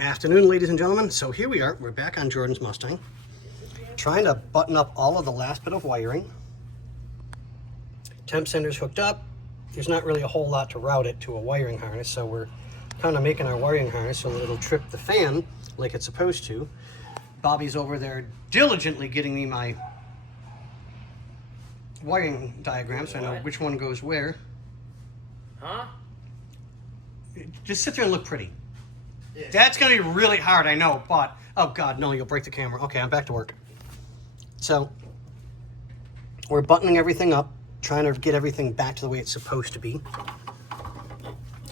Afternoon, ladies and gentlemen. So here we are. We're back on Jordan's Mustang, trying to button up all of the last bit of wiring. Temp sender's hooked up. There's not really a whole lot to route it to a wiring harness, so we're kind of making our wiring harness so that it'll trip the fan like it's supposed to. Bobby's over there diligently getting me my wiring diagram so I know which one goes where. Huh? Just sit there and look pretty. Yeah. That's going to be really hard, I know, but... Oh, God, no, you'll break the camera. Okay, I'm back to work. So, we're buttoning everything up, trying to get everything back to the way it's supposed to be.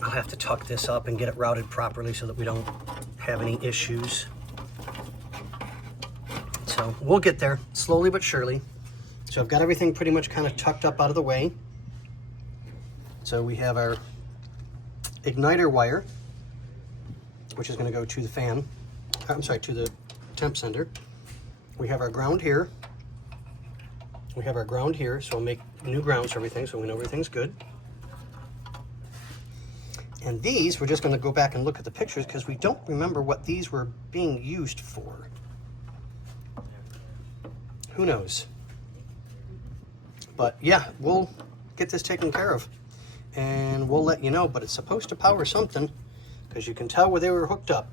I'll have to tuck this up and get it routed properly so that we don't have any issues. So, we'll get there, slowly but surely. So, I've got everything pretty much kind of tucked up out of the way. So, we have our igniter wire, which is going to go to the fan. I'm sorry, to the temp sender. We have our ground here. We have our ground here, so we'll make new grounds for everything so we know everything's good. And these, we're just going to go back and look at the pictures because we don't remember what these were being used for. Who knows? But yeah, we'll get this taken care of. And we'll let you know, but it's supposed to power something because you can tell where they were hooked up.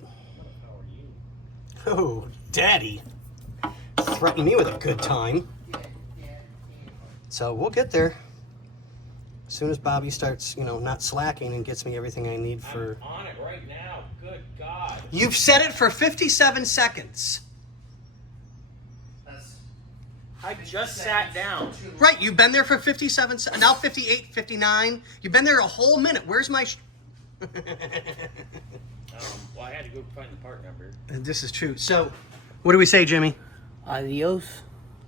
Oh, Daddy. Threatening me with a good time. So we'll get there. As soon as Bobby starts, not slacking and gets me everything I need for... I'm on it right now. Good God. You've set it for 57 seconds. I just sat down. Right, you've been there for 57 seconds. Now 58, 59. You've been there a whole minute. Where's my... Well, I had to go find the part number. This is true. So, what do we say, Jimmy? Adios.